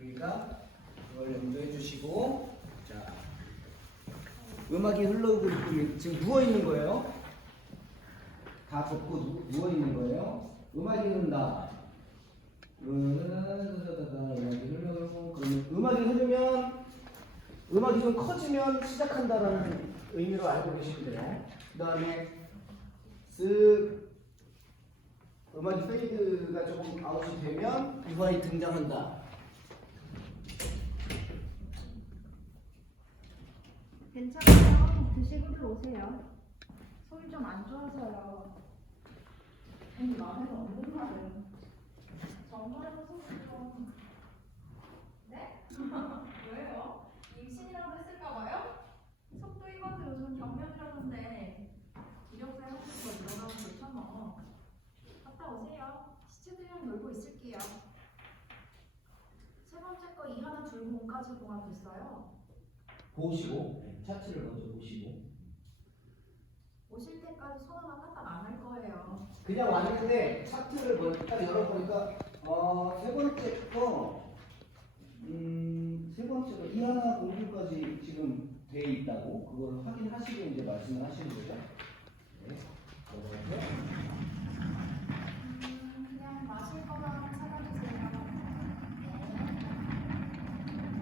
그러니까 이걸 염두해 주시고, 자, 음악이 흘러오고 있고 지금 누워 있는 거예요. 다 덮고 누워 있는 거예요. 음악이 흐른다. 음악이 흐르고, 그러면 음악이 좀 커지면 시작한다라는 의미로 알고 계시면 돼요. 그 다음에 쓱 음악이 페이드가 조금 아웃이 되면 유화이 등장한다. 괜찮아요. 드시고 들어오세요. 속이 좀 안 좋아서요. 아니 마음에는 없는 말은 정말로 속이 좀. 네? 왜요? 임신이라고 했을까봐요? 속도 이건데 요즘 경련이라던데 이력서에 하는 거 늘어나고 그렇잖아. 갔다 오세요. 시체들이랑 놀고 있을게요. 세 번째 거 이 하나 둘 공까지 봉합됐어요. 보시고 차트를 먼저 보시고 오실 때까지 소원만 까딱 안 할 거예요. 그냥 왔는데 차트를 먼저 딱 열어보니까 세 번째 거 이 하나 공부까지 지금 돼 있다고 그걸 확인하시고 이제 말씀을 하시는 거죠. 네. 그냥 마실 거만 찾아주세요.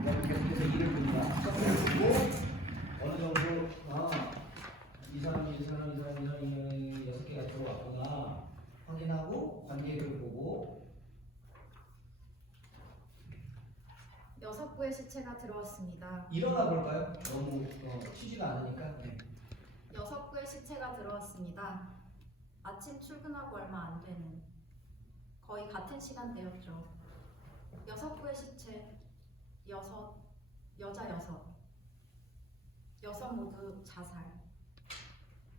계속해서 일을 봅니다. 시작해보고 어느 정도 이 사람이 6개가 들어왔구나 확인하고 관계를 보고 6구의 시체가 들어왔습니다. 일어나 볼까요? 너무 튀지가 않으니까. 네. 6구의 시체가 들어왔습니다. 아침 출근하고 얼마 안 되는 거의 같은 시간대였죠. 6구의 시체, 여자 6 모두 자살,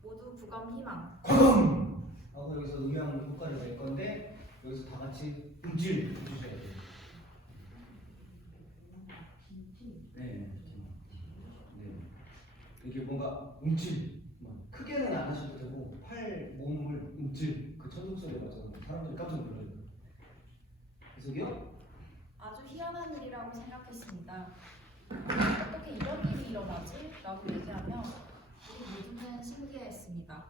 모두 부검 희망. 하고 여기서 음향 효과를 낼 건데 여기서 다 같이 음질 해주셔야 돼요. 네. 이게 뭔가 음질 크게는 안 하셔도 되고 팔 몸을 음질 그 천둥 소리가 맞아서 사람들이 깜짝 놀라요. 계속이요? 아주 희한한 일이라고 생각했습니다. 어떻게 이런 일이 일어나지? 라고 얘기하며 우리 모두는 신기해했습니다.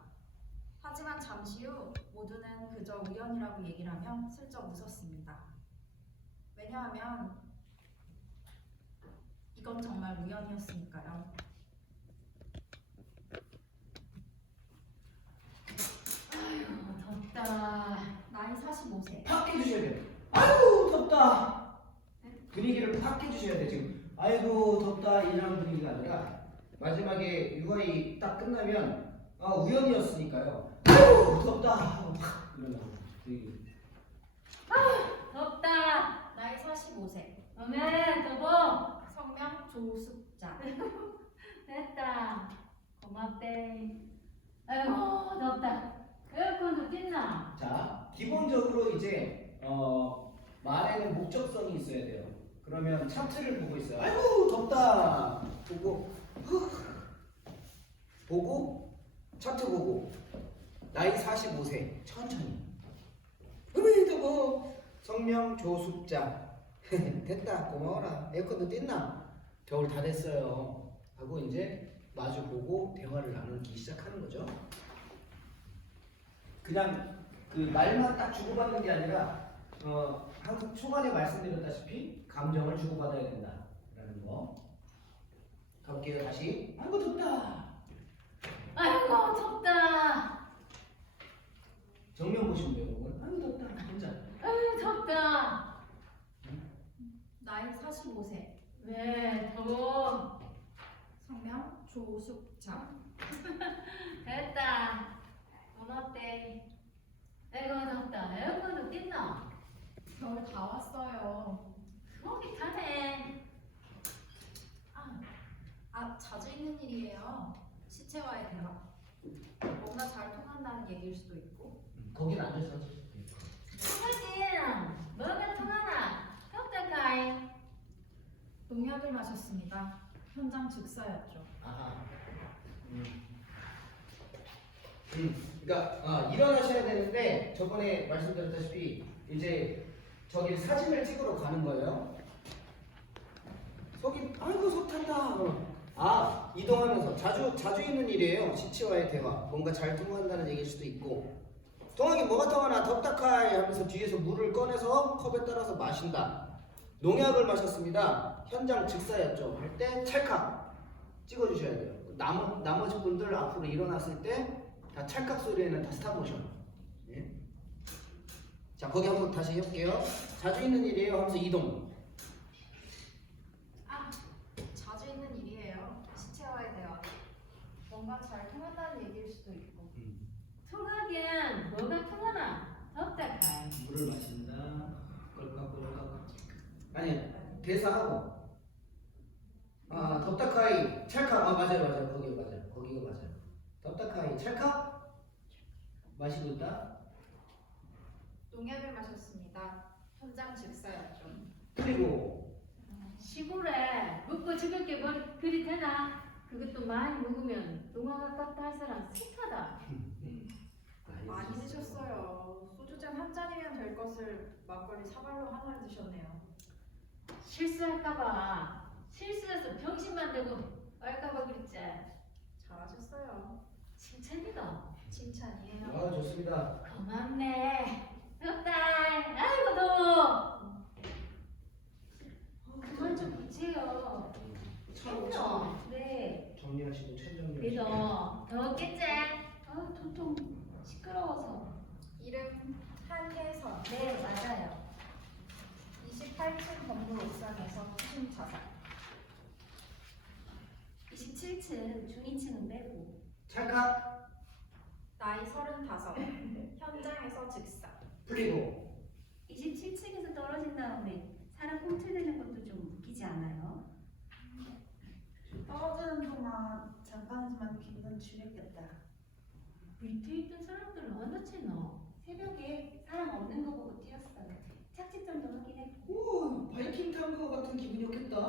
하지만 잠시 후 모두는 그저 우연이라고 얘기를 하며 슬쩍 웃었습니다. 왜냐하면 이건 정말 우연이었으니까요. 아휴 덥다. 나이 45세. 팍 해주셔야 돼요. 아유 덥다. 분위기를 팍 해주셔야 돼요. 지금 아이고 덥다 이런 분위기가 아니라 마지막에 유아이 딱 끝나면 우연이었으니까요. 아유 덥다 하고 팍 일어나고 분위기. 덥다. 나이 45세. 어메 저거 성명 조숙자. 됐다 고맙대. 아이고 덥다. 에어컨도 뛴나? 자 기본적으로 이제 말에는 목적성이 있어야 돼요. 그러면 차트를 보고 있어요. 아이고 덥다 보고 차트 보고 나이 45세 천천히 더워 성명 조숙자 됐다 고마워라 에어컨도 뗐나 겨울 다 됐어요 하고 이제 마주 보고 대화를 나누기 시작하는 거죠. 그냥 그 말만 딱 주고받는 게 아니라 항상 초반에 말씀드렸다시피 감정을 주고받아야 된다라는 거. 가볼게요 다시. 아이고 덥다. 아이고 덥다. 정면 보시면 돼요. 그건. 아이고 덥다. 혼자. 아이고 덥다. 나이 45세. 왜 더워? 성명 조숙자. 됐다 고맙대. 아이고 덥다. 에어컨도 뛴나? 겨울 다 왔어요. 그러기 타네. 자주 있는 일이에요. 시체와의 대화. 뭔가 잘 통한다는 얘기일 수도 있고. 거긴 앉아서 하죠. 통하긴 뭐가 통하나? 덥다카이. 농약을 마셨습니다. 현장 즉사였죠. 아하. 그러니까 일어나셔야 되는데 저번에 말씀드렸다시피 이제 저기 사진을 찍으러 가는 거예요. 탁이다. 이동하면서 자주 있는 일이에요. 시체와의 대화. 뭔가 잘 통한다는 얘기일 수도 있고. 동하기 뭐가 통하나 덥다카이 하면서 뒤에서 물을 꺼내서 컵에 따라서 마신다. 농약을 마셨습니다. 현장 즉사였죠. 할 때 찰칵 찍어주셔야 돼요. 나머지 분들 앞으로 일어났을 때 다 찰칵 소리에는 다 스탑 모션. 예? 자, 거기 한번 다시 해볼게요. 자주 있는 일이에요 하면서 이동. 자주 있는 일이에요. 시체와의 대화. 뭔가 잘 통한다는 얘기일 수도 있고. 통하긴 뭐가 통하나? 덥다카이. 물을 마신다. 껄깍껄깍. 아니, 대사하고. 덥다카이 찰칵. 맞아요. 거기가 맞아요. 덥다카이 찰칵 마시고 있다. 농약을 마셨습니다. 현장 즉사였죠. 그리고 시골에 먹고 죽을 게 뭐 그리 되나? 그것도 많이 먹으면 농화가 떴다 할 사람 스타다. 많이 드셨어요. 소주잔 한 잔이면 될 것을 막걸리 사발로 하나를 드셨네요. 실수할까봐 실수해서 병신만 되고 말까봐 그랬지. 잘하셨어요. 칭찬이다. 칭찬이에요. 좋습니다. 고맙네. 덥다. 아이고 더워. 그만 좀 보세요. 참 네. 정리하시고 천정리. 믿어. 더웠겠지? 도통 시끄러워서. 이름 한혜선. 네, 맞아요. 28층 건물 옥상에서 투신 자살. 27층, 중위층은 빼고. 찰칵 나이 35. 현장에서 즉사. 풀리고. 27층에서 떨어진 다음에 사람 홈트되는 것도 좀 웃기지 않아요? 떨어지는 동안 잠깐이지만 기분은 죽였겠다. 밑에 있던 사람들은 어디지 너? 새벽에 사람 없는 거 보고 뛰었어요. 착지점도 확인했고. 오, 바이킹 탄 거 같은 기분이었겠다.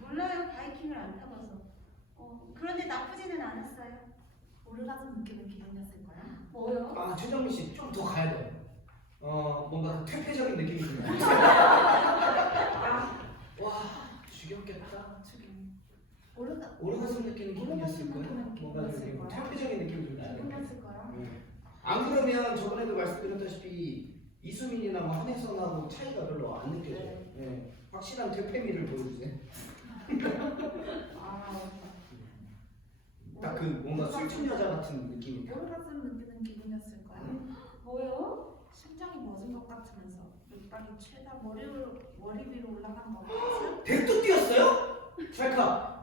몰라요, 바이킹을 안 타봐서. 그런데 나쁘지는 않았어요. 오르가즘 느끼는 기분이었을 거야. 뭐요? 최정민 씨 좀 더 가야 돼요. 뭔가 그 퇴폐적인 느낌이 드네요. 와, 죽였겠다. 오르가즘 느끼는 기분이었을 거야. 뭔가 좀 퇴폐적인 느낌이 좀 나요. 기분이었을 거야. 안 그러면 저번에도 말씀드렸다시피 이수민이나 뭐 한혜선하고 차이가 별로 안 느껴져요. 예, 확실한 퇴폐미를 보여주세요. 딱 그 뭔가 술집 여자 같은 느낌이. 오르가즘 느끼는 기분이었을 거야. 뭐요? 심장이 멎은 것 같으면서 맥박이 최다 머리 위로 올라간 것 같아. 백도 뛰었어요? 찰칵.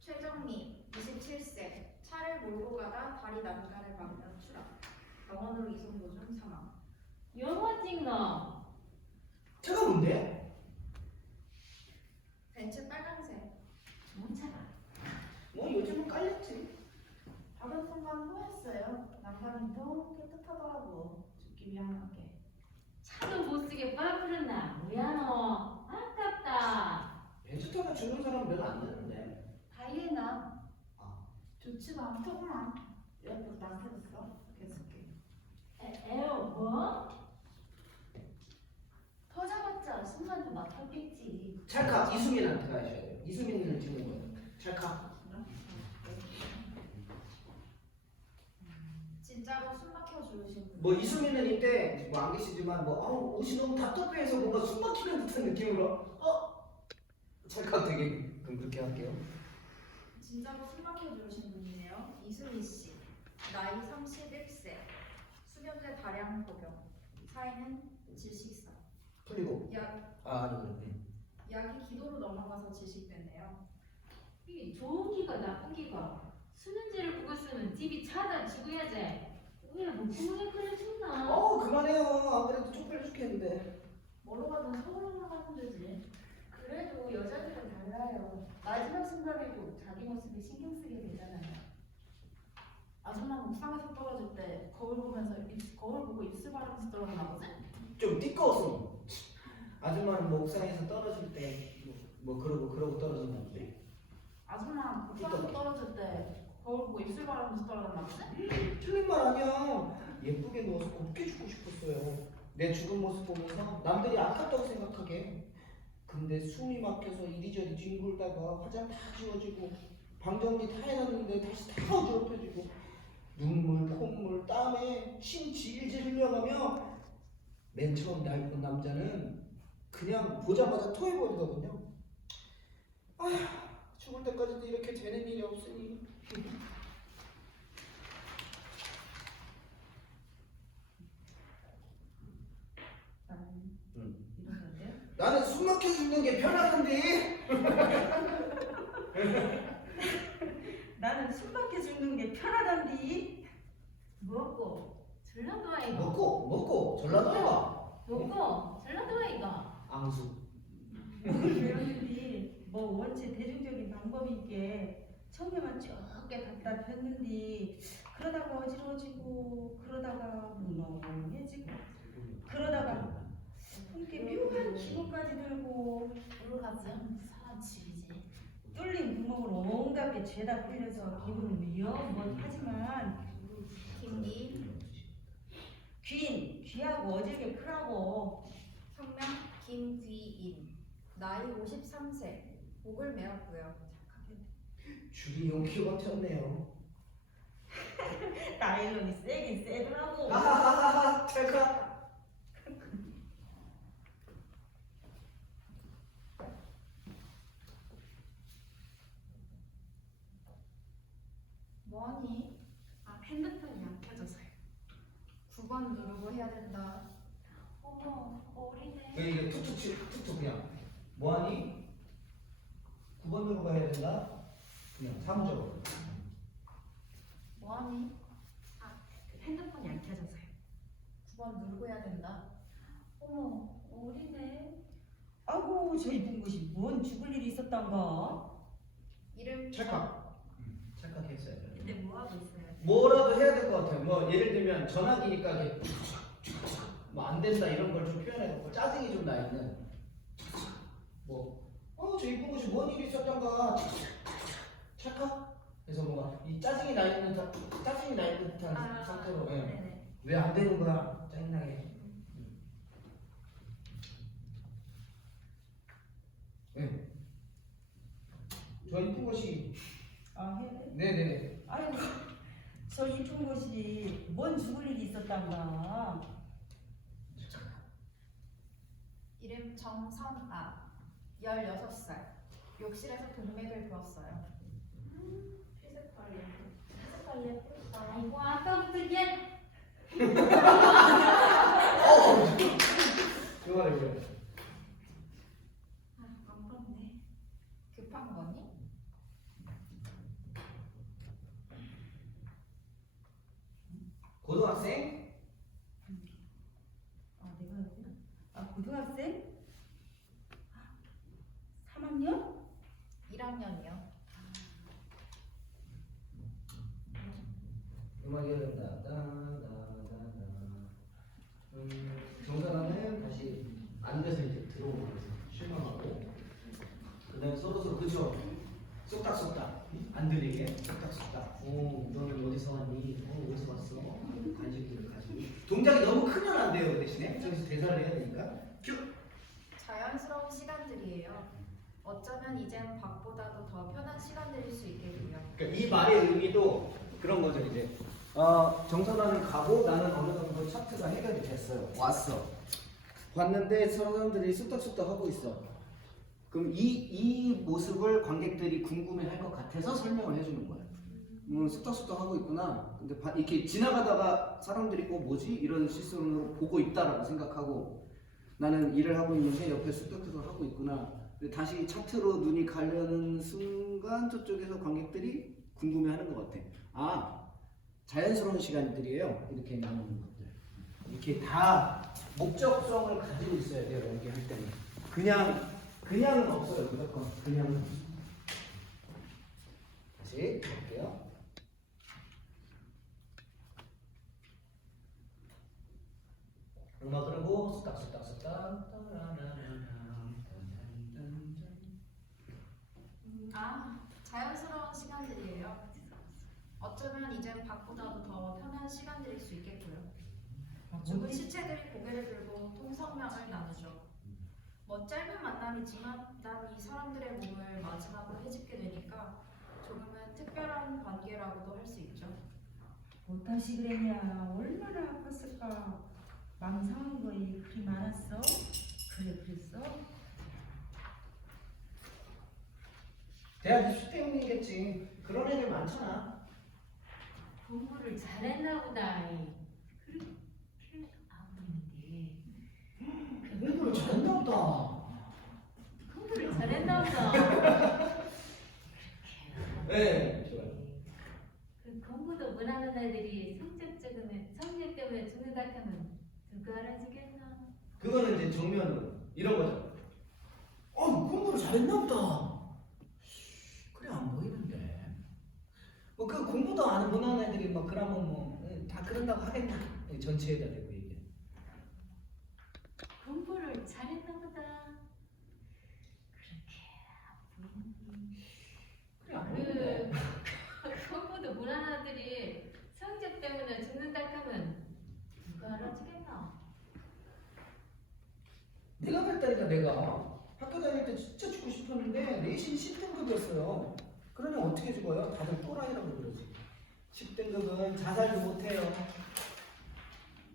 최정미 27세. 차를 몰고 가다 다리 난간을 막는 추락. 병원으로 이송 도중 사망. 영화 찍나? 차가 뭔데? 벤츠 빨간색. 좋은 차가. 뭐 요즘은 깔렸지. 받은 순간 후회했어요. 난간이 너무 깨끗하더라고. 죽기 위험하게. 차도 못 쓰게 빠부렸나? 뭐야 너? 아깝다. 벤츠 타다 죽는 사람 별로 안 되는데. 다이애나. 아. 좋지도 않더구만. 옆에서 낙해졌어. 계속해. 에어 뭐? 터져봤자 순간도 막혔겠지. 찰칵 이수민한테 가셔야 돼요. 이수민을 찍는 거예요. 찰칵. 진짜로 숨 막혀 죽으신 분. 뭐 이수민은 이때 뭐 안 계시지만 뭐 옷이 너무 답답해서 뭔가 숨 막히는 듯한 느낌으로 찰칵 되게 그렇게 할게요. 진짜로 숨 막혀 죽으신 분이네요. 이수미 씨. 나이 31세. 수면제 다량 복용. 사인은 질식사. 풀리고. 아니요. 약이 기도로 넘어가서 질식됐네요. 이게 좋은 기가 나쁜 기가. 수면제를 먹었으면 집이 차다 죽어야지. 왜 목구멍에 끓여 죽나? 그만해요. 안 그래도 쪽팔려 죽겠는데. 뭐로 가든 서울로만 가면 되지. 그래도 여자들은 달라요. 마지막 순간에도 자기 모습에 신경 쓰게 되잖아요. 아줌마 옥상에서 떨어질 때 거울 보고 입술 바르면서 떨어지나 보지? 좀 띠꺼웠어. 아줌마는 뭐 옥상에서 떨어질 때 뭐 그러고 떨어졌나 보지. 아줌마 옥상에서 떨어질 때 거울 보고 입술 바르면서 떨어졌나 보지? 틀린 말 아니야. 예쁘게 누워서 곱게 죽고 싶었어요. 내 죽은 모습 보면서 남들이 아깝다고 생각하게. 근데 숨이 막혀서 이리저리 뒹굴다가 화장 다 지워지고 방정리 다 해놨는데 다시 다 어지럽혀지고 눈물, 콧물, 땀에 침 질질 흘려가며 맨 처음 날 본 남자는 그냥 보자마자 토해버리더군요. 아, 죽을 때까지도 이렇게 되는 일이 없으니. 이러는데요? 나는 숨 막혀 죽는 게 편하던데. 나는 숨밖에 죽는 게 편하단디. 먹고 전라도 아이가. 먹고 전라도가 먹고 전라도 아이가. 앙수. 그런데 뭐 원체 대중적인 방법이게 처음에만 쭉 갖다 폈는데 그러다가 어지러워지고 그러다가 무너해지고 그러다가 이렇게 묘한 기분까지 들고 모르가지 사람 집이지. 뚫린 구멍으로 옹답게 죄다 흘려서 기분은 위험하지만 귀하고 어질게 크라고. 성명 김귀인. 나이 53세. 목을 메었고요. 줄이 용키가 튀었네요. 나일론이 세긴 세더라고. 하하하하 찰칵. 뭐하니? 아, 핸드폰이 안 켜져서요. 9번 누르고 해야 된다. 어머 어리네. 왜 이게 툭툭 그냥 뭐하니? 9번 누르고 해야 된다. 그냥 사무적으로. 뭐하니? 핸드폰이 안 켜져서요. 9번 누르고 해야 된다. 어머 어리네. 아이고 저 이쁜 것이 뭔 죽을 일이 있었단가. 이름 찰칵. 찰칵했어요. 근데 뭐 하고 있어요? 뭐라도 해야 될 것 같아요. 뭐 예를 들면 전화기니까 이게 뭐 안 된다 이런 걸 좀 표현해갖고 짜증이 좀 나 있는. 저 이쁜 것이 뭔 일이 있었던가. 찰칵. 그래서 뭔가 이 짜증이 나 있는 듯한 상태로. 네네. 왜 안 되는 거야? 짜증나게. 네. 저 이쁜 것이. 아 해야 돼? 네네네. 아이고 저 이쁜 것이 뭔 죽을 일이 있었단가. 이름 정선아. 16살. 욕실에서 동맥을 부었어요. 피지컬 예쁘다. 아이고 아까부터 얘. 좋아요. 안 부었네. 급한 거니? 고등학생? 아 내가 했구나. 아 고등학생? 3학년? 1학년이요. 음악이 흐른다. 정선아는 다시 앉아서 이제 들어오고 실망하고. 그다음에 서로 그죠? 쏙닥쏙닥 안 들리게 쏙닥쏙닥. 너는 어디서 왔니? 어디서 왔어? 간식들을 가지고. 동작이 너무 크면 안 돼요. 그 대신에 저기서 대사를 해야 되니까. 큐. 자연스러운 시간들이에요. 어쩌면 이젠 밖보다도 더 편한 시간들일 수 있겠군요. 그러니까 이 말의 의미도 그런 거죠. 이제 정선아는 가고 나는 어느 정도 차트가 해결이 됐어요. 왔어. 왔는데 사람들이 쑥덕쑥덕 하고 있어. 그럼 이 모습을 관객들이 궁금해할 것 같아서 설명을 해주는 거예요. 쑥덕쑥덕 하고 있구나. 근데 이렇게 지나가다가 사람들이 뭐지? 이런 시선으로 보고 있다라고 생각하고 나는 일을 하고 있는데 옆에 쑥덕쑥덕 하고 있구나. 근데 다시 차트로 눈이 가려는 순간 저쪽에서 관객들이 궁금해하는 것 같아. 아, 자연스러운 시간들이에요. 이렇게 나오는 것들. 이렇게 다 목적성을 가지고 있어야 돼요. 연기할 때는. 그냥은 없어요. 무조건 그냥은. 다시 볼게요. 음악 흐르고 쑥닥쑥닥쑥닥. 자연스러운 시간들이에요. 어쩌면 이젠 밖보다도 더 편한 시간들일 수 있겠고요. 죽은 시체들이 고개를 들고 통성명을 나누죠. 뭐 짧은 만남 장난이지만 난 이 사람들의 몸을 마지막으로 해집게 되니까 조금은 특별한 관계라고도 할 수 있죠. 못다시 그랬냐? 얼마나 아팠을까? 마음 상한 거이 그리 많았어? 그래 그랬어? 대학 입시 때문이겠지. 그런 애들 많잖아. 공부를 잘했나 보다. 그렇게 아버님인데 공부를 잘했나 보다. 공부를 잘했나 보다. 네, 좋아요. 그 공부도 못하는 애들이 성적 때문에 죽는다 하면 누가 알아주겠나? 그거는 이제 정면으로 이런 거죠. 공부를 잘했나 보다. 그래 안 보이는데. 뭐 그 공부도 안 못하는 애들이 뭐 그러면 뭐 다 그런다고 하겠나? 전체에다 대고 얘기해. 공부를 잘했나 보다. 그렇게 안 보이는데. 그래 안 보이는데. 공부도 못하는 애들이 성적 때문에 죽는다 하면 누가 알아주겠나? 내가 그랬다니까 내가. 학교 다닐 때 진짜 죽고 싶었는데 내신 10등급이었어요. 그러니 어떻게 죽어요? 다들 또라이라고 그러지. 10등급은 자살도 못해요.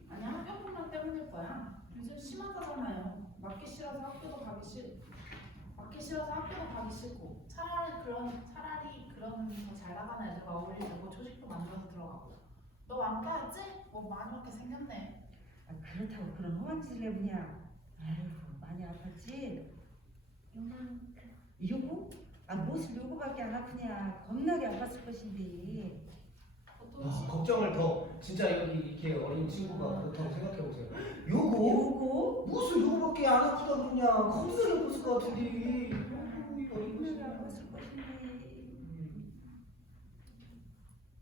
아니야, 학교뿐만 때문일 거야. 요즘 심하다잖아요. 맞기 싫어서 학교도 가기 싫고 차라리 그런 더 잘 나가는 애들과 어울리려고 조직도 만들어서 들어가고. 너 왕따였지? 뭐 많이 먹게 생겼네. 아, 그렇다고 그런 험한 짓을 해보냐? 아이고 많이 아팠지? 요거? 무엇을 요거밖에 안 아프냐? 겁나게 아팠을 것인데. 걱정을 더 진짜 여기 이렇게 어린 친구가 그렇다고 생각해 보세요. 요거? 요거? 무슨 요거밖에 안 아프다 그러냐? 겁나게 아팠을 것 같은데. 겁나게 아팠을 것인데.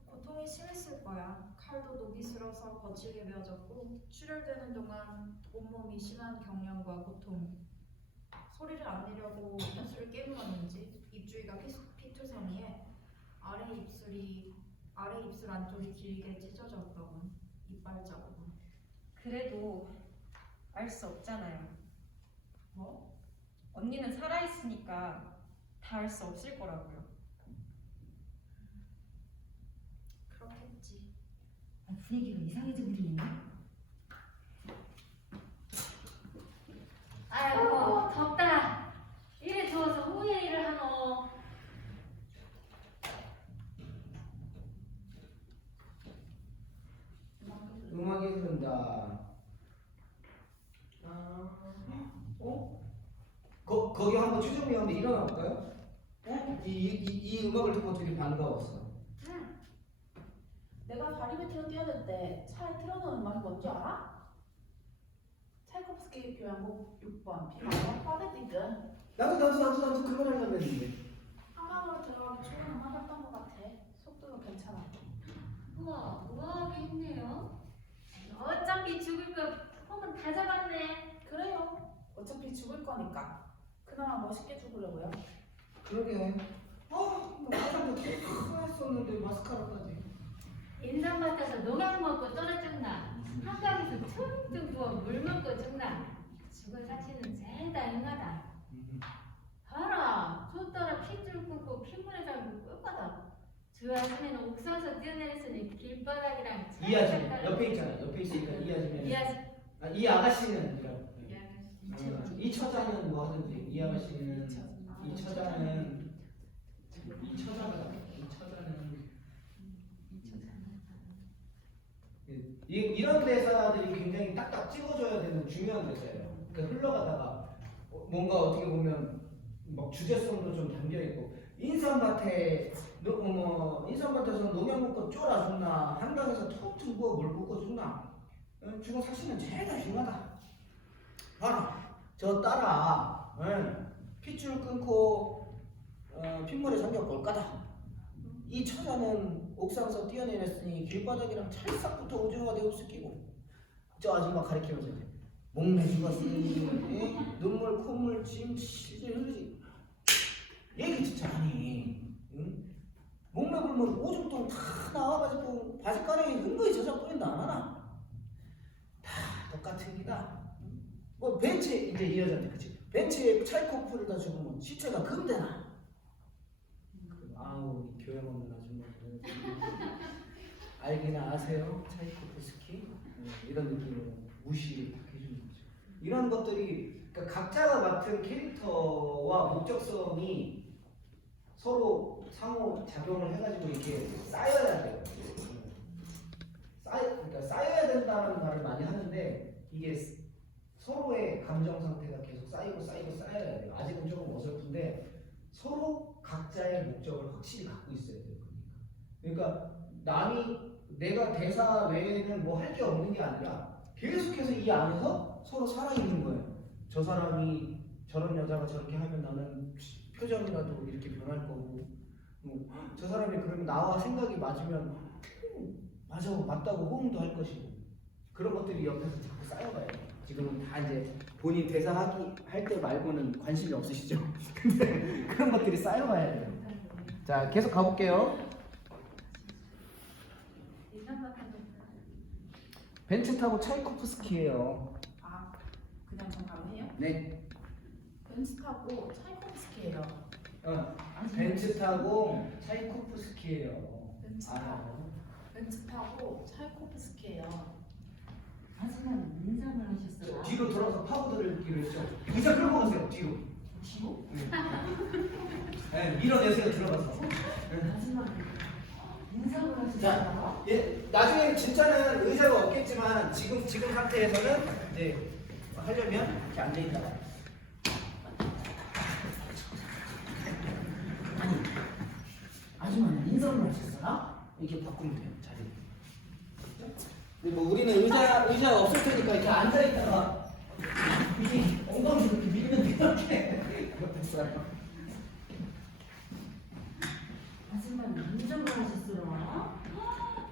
고통이 심했을 거야. 칼도 녹이 슬어서 거칠게 베어졌고 출혈되는 동안 온몸이 심한 경련과 고통. 소리를 안 내려고 입술을 깨물었는지 입주위가 피투성이에 아래 입술 안쪽이 길게 찢어졌더군. 이빨 자국은. 그래도 알 수 없잖아요. 뭐? 언니는 살아있으니까 다 알 수 없을 거라고요. 그렇겠지. 분위기가 이상해져 버리네. 아이고 덥다. 이래 더워서 후에 일을 하노. 음악이 흐른다. 거기 한번 추정미 한번 일어나 볼까요? 이 음악을 듣고 되게 반가웠어. 내가 다리 밑으로 뛰어들 때 차에 틀어놓은 음악이 뭔지 알아? 차이콥스키 교향곡 6번 비바이오 파데디드. 나도 그걸 하려고 했는데. 한강으로 들어가기 좋은 음악이었던 것 같아. 속도도 괜찮아. 우와 우아하게 했네요. 어차피 죽을 거 폼은 다 잡았네. 그래요. 어차피 죽을 거니까. 그나마 멋있게 죽으려고요. 그러게. 뭐 화장도 되게 했었는데 마스카라까지. 인상 같아서 농약 먹고 떨어졌나. 한강에서 퉁퉁 부어 물 먹고 죽나. 죽은 사실은 제일 다양하다. 봐라, 저 따라 핏줄 끊고 핏물에 잠고 끝까다. 저 아줌마는 옥상에서 뛰어내렸으니 길바닥이랑 이 아줌마 옆에 있잖아. 옆에 있으니까 이 아줌마. 이 아가씨는 이 처자는 뭐 하든지 이 아가씨는 이 처자는 이런 대사들이 굉장히 딱딱 찍어줘야 되는 중요한 대사예요. 그러니까 흘러가다가 뭔가 어떻게 보면 막 주제성도 좀 담겨 있고 인삼밭에서 농약 먹고 쫄아 죽나 한강에서 턱턱 부어 물 붓고 죽나 죽은 사실은 제일 다 중요하다. 봐라 저 따라 핏줄 끊고 핏물에 잠겨 볼 거다. 이 처자는 옥상에서 뛰어내렸으니 길바닥이랑 찰싹부터 오징어가 되어 끼고 저 아줌마 가리키면서 목매 죽었으니 눈물 콧물 침 실질 흐르지 얘기 진짜 하니 목매 불면 오줌통 다 나와가지고 바지가랑이 은거히 젖어 뿌린다 안 하나? 다 똑같은 기다. 뭐 벤츠 이제 이 여자한테 그치? 벤치에 차이코프를 다 죽으면 시체가 금되나? 아우 이 교양 없는 아줌마들 알기나 아세요? 차이코프스키? 이런 느낌으로 무시 딱 해주는 거죠. 이런 것들이 그러니까 각자가 맡은 캐릭터와 목적성이 서로 상호 작용을 해가지고 이렇게 쌓여야 돼요. 그러니까 쌓여야 된다는 말을 많이 하는데 이게 서로의 감정 상태가 계속 쌓이고 쌓여야 돼요. 아직은 조금 어설픈데 서로 각자의 목적을 확실히 갖고 있어야 돼요. 그러니까 내가 대사 외에는 뭐 할 게 없는 게 아니라 계속해서 이 안에서 서로 살아있는 거예요. 저 사람이 저런 여자가 저렇게 하면 나는 표정이라도 이렇게 변할 거고, 저 사람이 그러면 나와 생각이 맞으면 맞아 맞다고 호응도 할 것이고, 그런 것들이 옆에서 자꾸 쌓여가요. 지금은 다 이제 본인 대사 할 때 말고는 관심이 없으시죠? 근데 그런 것들이 쌓여가야 돼요. 자, 계속 가볼게요. 벤츠 타고 차이코프스키예요. 아, 그냥 전 바로 해요? 네. 벤츠 타고 차이코프스키예요. 벤츠 타고 차이코프스키예요. 벤츠 아, 타고 벤츠 타고 차이코프스키예요. 하지만 인상을 하셨어요. 뒤로 돌아서 파고들기로 했죠. 의자 끌고 가세요. 뒤로. 뒤로? 네, 밀어내세요. 들어가서. 하지만 인상을 하셨어요. 자, 나중에 진짜는 의자가 없겠지만 지금 상태에서는 이제 하려면 이렇게 앉아 있다가. 아줌마는 인상을 하셨어요? 이렇게 바꾸면 돼요. 자리. 근데 뭐 우리는 의자가 없을 테니까 이렇게 앉아 있다가 이게 엉덩이 이렇게 밀면 이렇게 됐어요. 하지만 인상을 하셨어요.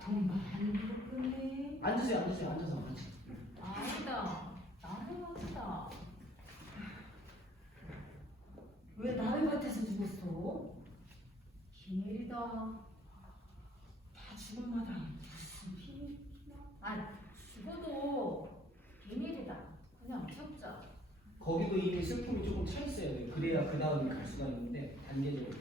돈 많이 벌었네. 앉으세요. 앉아서 같이. 아니다. 나는 어쩌다. 왜 남의 밭에서 죽었어? 비밀이다. 다 죽은 마당에 무슨 비밀? 아, 죽어도 비밀이다. 그냥 죽자. 거기도 이미 슬픔이 조금 차 있어야 돼요. 그래야 그 다음에 갈 수가 있는데 단계적으로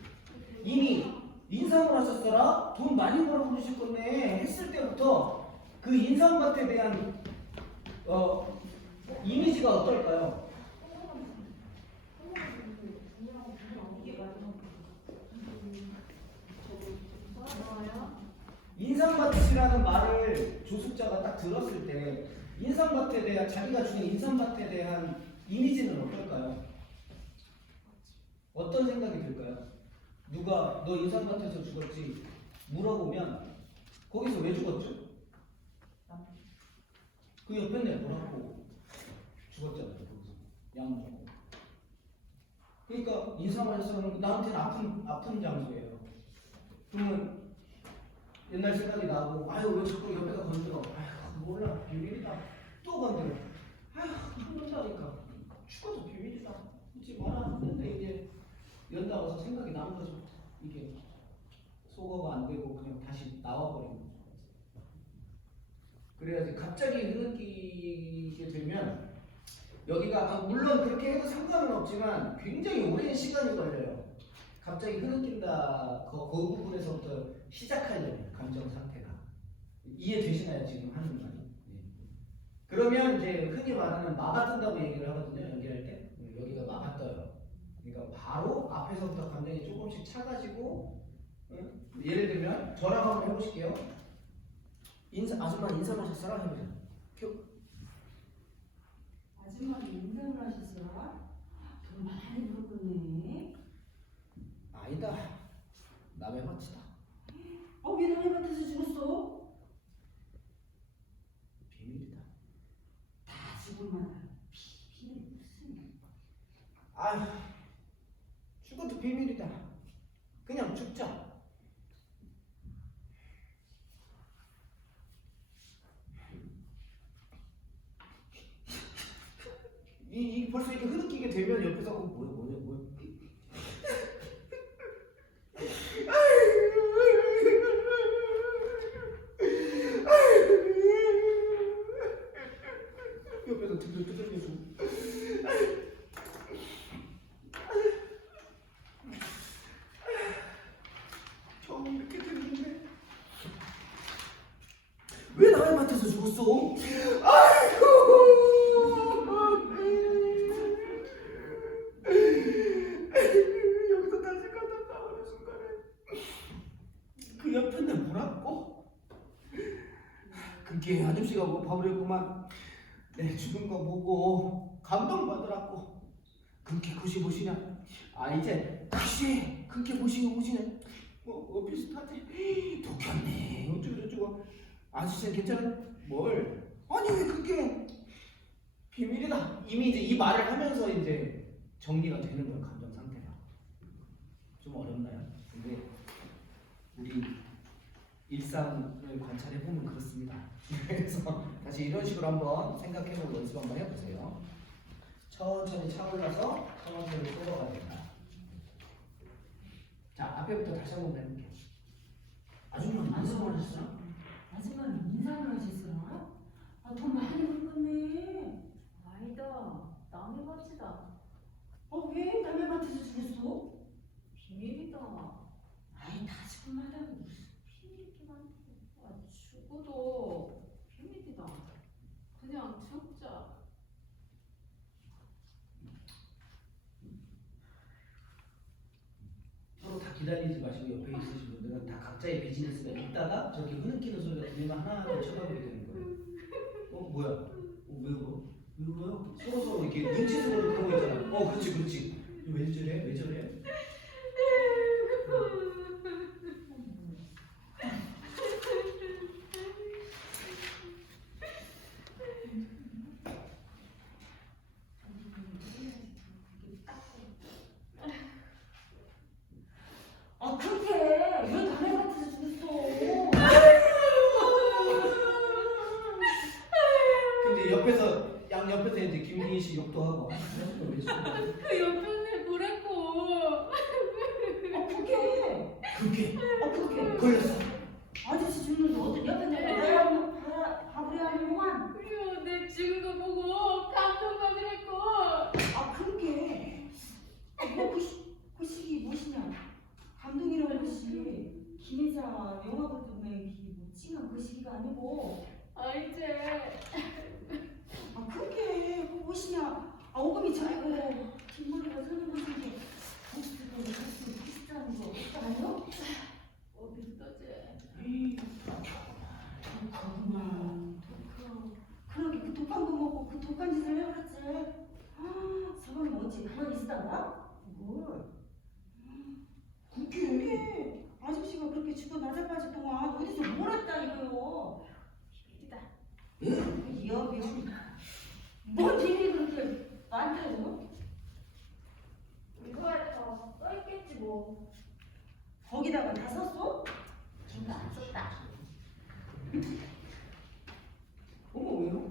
이미 인상을 하셨더라? 돈 많이 벌어보실 건데 했을 때부터 그 인상밭에 대한 이미지가 어떨까요? 인상밭이라는 말을 조숙자가 딱 들었을 때 인상밭에 대한 자기가 주는 인상밭에 대한 이미지는 어떨까요? 어떤 생각이 들까요? 누가 너 인상밭에서 죽었지 물어보면 거기서 왜 죽었죠? 그 옆에 내 뭐라고 죽었잖아요. 거기서 약 먹고. 그러니까 인상밭에서는 나한테는 아픈 장소예요. 그러면 옛날 생각이 나고 아유 왜 자꾸 옆에다 건드려. 아유 몰라 비밀이다. 또 건드려. 아유 그런다니까 죽어도 비밀이다. 하지 마라. 근데 이제 연다고서 생각이 나는 거죠. 이게 소거가 안 되고 그냥 다시 나와버리는 거죠. 그래야지 갑자기 흐느끼게 되면 여기가 물론 그렇게 해도 상관은 없지만 굉장히 오랜 시간이 걸려요. 갑자기 흐느낀다 그 부분에서부터 시작하려면 감정 상태가 이해되시나요 지금 하는 말이? 네. 그러면 이제 흔히 말하는 마가 뜬다고 얘기를 하거든요. 연기할 때 여기가 마가 떠요. 그러니까 바로 앞에서부터 감정이 조금씩 차가지고 예를 들면 저랑 한번 해보실게요. 아줌마 인사하셨어라 해보세요. 아줌마는 인상을 하셨어요. 돈 많이 벌었네. 아니다. 남의 밭이다. 왜 남의 밭에서 죽었어? 비밀이다. 다 죽을 만한 비밀이 무슨? 아휴 죽어도 비밀이다. 그냥 죽자. 이 벌써 이렇게 흐느끼게 되면 옆에서 뭐야 옆에서 두들겨주고 무서워. 아이고. 여기서 다시 갔다 나오는 순간에 그 옆에 내 뭐라고? 그게 아저씨가 뭐 밥을 했구만. 내 죽은 거 보고 감동받으라고. 그렇게 굿이 보시냐? 아 이제 다시 그렇게 보시네. 비슷하지? 독했네. 어쩌고 아저씨는 괜찮아? 뭘? 아니 왜 그게 비밀이다. 이미 이제 이 말을 하면서 이제 정리가 되는 거야. 감정 상태가 좀 어렵나요? 근데 우리 일상을 관찰해 보면 그렇습니다. 그래서 다시 이런 식으로 한번 생각해보고 연습 한번 해보세요. 천천히 차올라서 성원표를 쏟아가야 된다. 자, 앞에부터 다시 한번 해볼게요. 아줌마는 인사를 하셨어? 아줌마는 인사를 하셨어? 아, 돈 많이 벌었네. 아니다. 남의 값이다. 왜 남의 밭에서 죽였어? 비밀이다. 아이, 다 죽은 말다. 비밀이긴 한데. 죽어도 비밀이다. 그냥 죽자. 서로 다 기다리지 마시고 옆에 있으신 분들은 다 각자의 비즈니스가 있다가 저렇게 흐느끼는 소리가 들리면 하나하나 쳐다보게 되는 거예요. 뭐야? 왜 울어? 왜 울어요? 서로 이렇게 눈치 보는 그런 거 있잖아. 그렇지. 왜 저래? 아, 그렇게 왜 남의 밭에서 죽였어? 근데 옆에서 이제 김민희 씨 욕도 하고. 왜 저래? 그 옆편에 보랬고. 그렇게 걸렸어. 아저씨 죽는데 어떤 옆에 내가 밥을 해야 하는구만. 그리고 내 죽은 거 보고 감동받으랬고. 그렇게 그 시기 무엇이냐? 감동이라는 것이 김혜자 영화 보던 뭐 찡한 그 시기가 아니고. 이제 그렇게 무엇이냐? 오금이 잘고 뒷머리가 서는 것인데 복수도 갈수 비슷한 거 아니요? 비슷하지. 그렇구만. 그러게 그 독한 거 먹고 그 독한 짓을 해버렸지. 저건 뭐지? 가만히 있다가? 뭘? 그게 아저씨가 그렇게 죽어 나자빠질 동안 어디서 뭘 했다 이거요? 비밀이다. 여비. 뭔 비밀이 그렇게 많다고? 이거에 다 써있겠지 뭐. 거기다가 다 썼어? 전부 안 썼다. 왜요?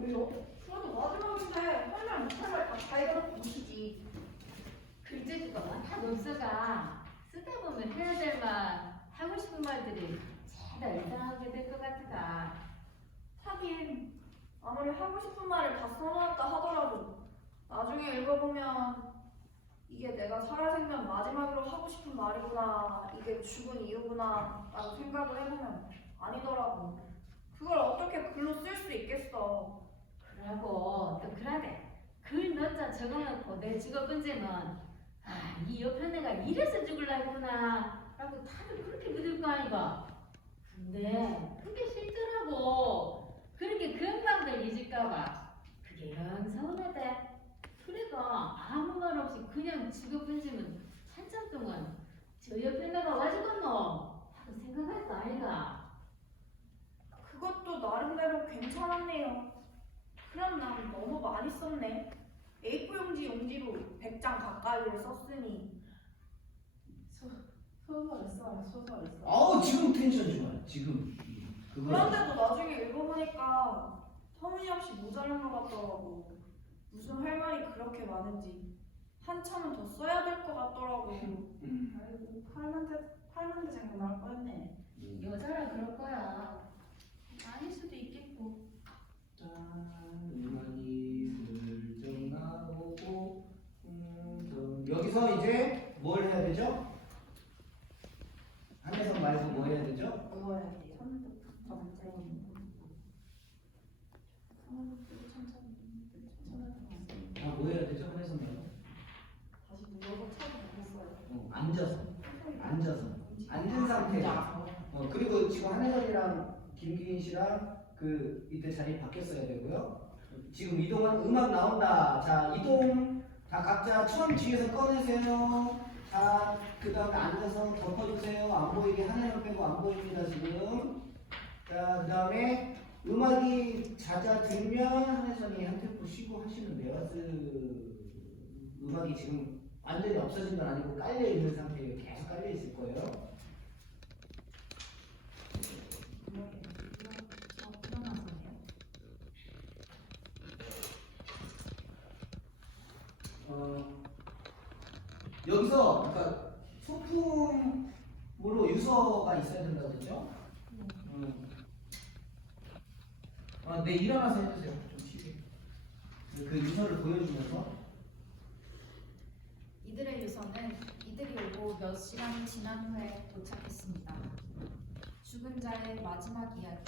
왜요? 그래도 마지막인데 할 말 못할 말 다 해가지고 보시지. 글재주가 많다 논서가 쓰다 보면 해야 될 말, 하고 싶은 말들이 죄다 이상하게 될 것 같아. 하긴 아무리 하고 싶은 말을 다 써놓았다 하더라도 나중에 읽어보면 이게 내가 살아생전 마지막으로 하고 싶은 말이구나, 이게 죽은 이유구나 라고 생각을 해보면 아니더라고. 그걸 어떻게 글로 쓸 수 있겠어. 그러고 또 그러대. 글 넣자 적어놓고 내 직업 문제면 이 옆에 애가 이래서 죽을라구나 라고 다들 그렇게 믿을 거 아이가. 근데 그게 싫더라고. 그렇게 금방들 잊을까봐. 그게 영 서운하대. 그래가 아무 말 없이 그냥 직업 문제면 한참 동안 저 옆에 애가 와 죽었노 하고 생각할 거 아이가. 그것도 나름대로 괜찮았네요. 그럼 난 너무 많이 썼네. A4 용지로 100장 가까이를 썼으니. 소설을 써. 지금 텐션 좋아요. 지금 그거. 그런데도 나중에 읽어보니까 터무니없이 모자란 것 같더라고. 무슨 할 말이 그렇게 많은지 한참은 더 써야 될 것 같더라고. 아이고 8만 대 정도 나올 뻔했네. 여자라 그럴 거야. 아닐 수도 있겠고. 음악이 슬쩍 나오고 여기서 이제 뭘 해야 되죠? 한혜선 말고 뭐 해야 되죠? 그거 해야지. 선부터 문제는. 뭐 해야 되죠? 한혜선님? 다시 눌러서 찾아보겠어요. 앉아서 앉은 상태에서. 그리고 지금 한혜선이랑 김기인 씨랑 그 이때 자리 바뀌었어야 되고요. 지금 이동한 음악 나온다. 자, 이동. 자, 각자 처음 뒤에서 꺼내세요. 자, 그 다음에 앉아서 덮어주세요. 안 보이게 한혜선 빼고 안 보입니다 지금. 자, 그 다음에 음악이 잦아들면 한혜선이 한 템포 쉬고 하시면 돼요. 음악이 지금 완전히 없어진 건 아니고 깔려 있는 상태예요. 계속 깔려 있을 거예요. 여기서 그러니까 소품으로 유서가 있어야 된다고 그랬죠? 네, 일어나서 해주세요. 좀 쉬게. 그 유서를 보여주면서. 이들의 유서는 이들이 오고 몇 시간이 지난 후에 도착했습니다. 죽은 자의 마지막 이야기.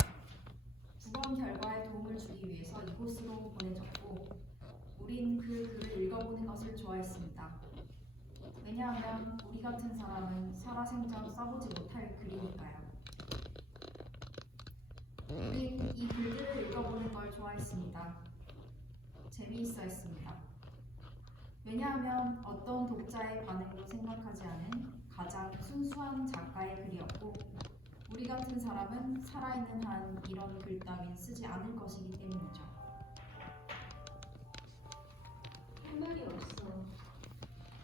부검 결과에 도움을 주기 위해서 이곳으로 보내졌고, 우린 그 글을 읽어보는 것을 좋아했습니다. 왜냐하면 우리 같은 사람은 살아생전 써보지 못할 글이니까요. 우린 이 글들을 읽어보는 걸 좋아했습니다. 재미있어 했습니다. 왜냐하면 어떤 독자의 반응도 생각하지 않은 가장 순수한 작가의 글이었고, 우리 같은 사람은 살아있는 한 이런 글 따윈 쓰지 않을 것이기 때문이죠. 할 말이 없어.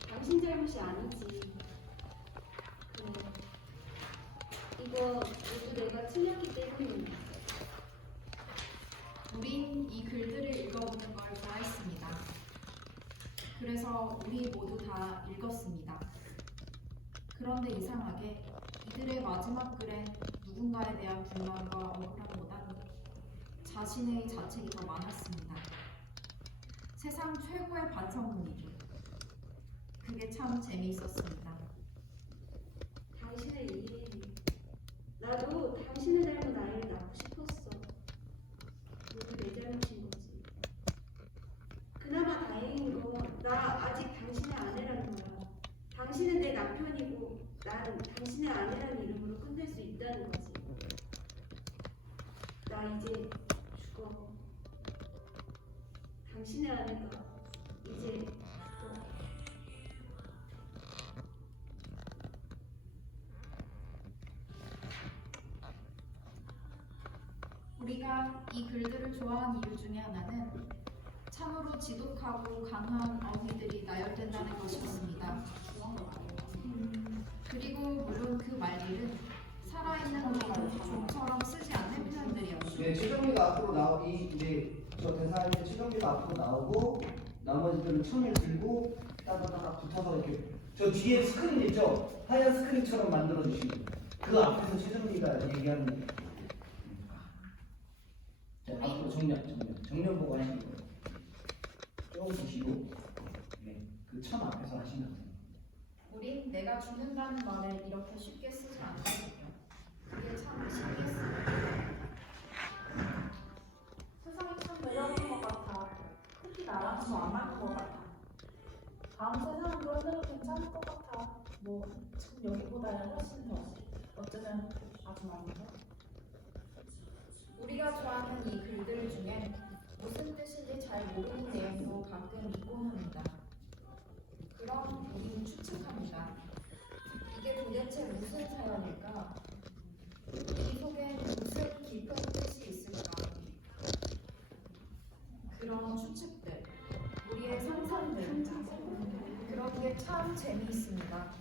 당신 잘못이 아니지. 그래. 이거 모두 내가 틀렸기 때문이야. 우린 이 글들을 읽어보는 걸 좋아했습니다. 그래서 우리 모두 다 읽었습니다. 그런데 이상하게 이들의 마지막 글엔 누군가에 대한 불만과 억울함보단 자신의 자책이 더 많았습니다. 세상 최고의 반성 분위기. 그게 참 재미있었습니다. 당신의 일이 나도 당신을 닮은 아이를 낳고 싶었어. 모두 내 잘못인 거지. 그나마 다행인 건 나 아직 당신의 아내라는 거야. 당신은 내 남편이고 난 당신의 아내라는 이름으로 끝낼 수 있다는 거지. 나 이제 죽어. 당신의 아내가 이제 죽어. 우리가 이 글들을 좋아한 이유 중에 하나는 참으로 지독하고 강한 어휘들이 나열된다는 것이었습니다. 그리고 물론 그 말들은 살아있는 우리는 좀처럼 쓰지 않는 표현들이었죠. 네, 최정미가 앞으로 이제 저 대사할 때 최정미가 앞으로 나오고 나머지들은 천을 들고 따다다닥 붙어서 이렇게 저 뒤에 스크린 있죠? 하얀 스크린처럼 만들어 주시면 그 앞에서 최정미가 얘기하는 거예요. 자, 앞으로 정면 보고 하시는 거예요. 조금 뒤로 그 천 앞에서 하시면 돼요. 우린 내가 죽는다는 말을 이렇게 쉽게 쓰지 않거든요. 그게 참 신기했습니다. 세상이 참 매력인 것 같아. 특히 나랑 더 안 맞는 것 같아. 다음 세상은 그런 대로 괜찮을 것 같아. 뭐 지금 여기보다는 훨씬 더. 어쩌면 아주 많은 거. 우리가 좋아하는 이 글들 중엔 무슨 뜻인지 잘 모르는 내용도 가끔 있곤 합니다. 그럼 우리는 추측합니다. 이게 도대체 무슨 사연일까? 이 속에 무슨 깊은 뜻이 있을까? 그런 추측들, 우리의 상상들, 그런 게 참 재미있습니다.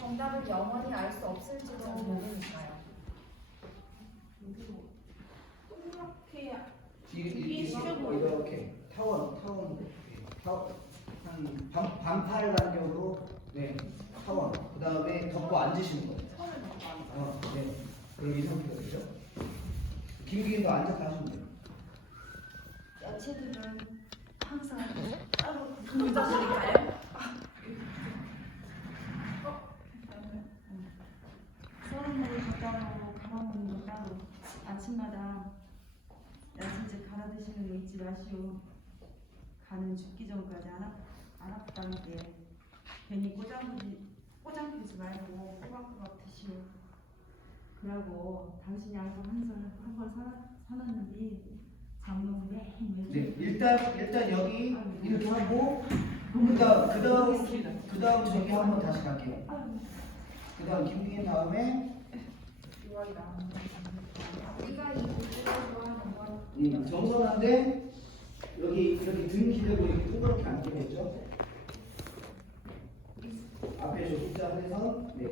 정답을 영원히 알 수 없을지도 모르니까요. 이렇게 타원 한 반팔 간격으로 타원 그 다음에 덮고 앉으시는 거예요. 네. 그럼 이 상태가 되죠. 김기인도 앉아서 하시면 돼요. 야채들은 항상 따로 보여드릴까요? 썰어먹을 젓가락으로 감아먹는 거 따로 아침마다 야채즙 갈아 드시는 거 잊지 마시오. 가는 죽기 전까지 안 아프다는 게 괜히 꼬장 피지 말고 꼬박꼬박 드시오. 그러고 당신이 항상 한번 사놨는데 장롱 매일 네, 일단 여기 이렇게 하고 그다음 저기 한번 다시 갈게요. 그다음 김빙인 다음에 유아이 나오는 거. 우리가 이 부분을 좋아하는 건 정선한데 여기 이렇게 등 기대고 이렇게 동그랗게 앉기겠죠? 앞에 조숙자 한해선 네.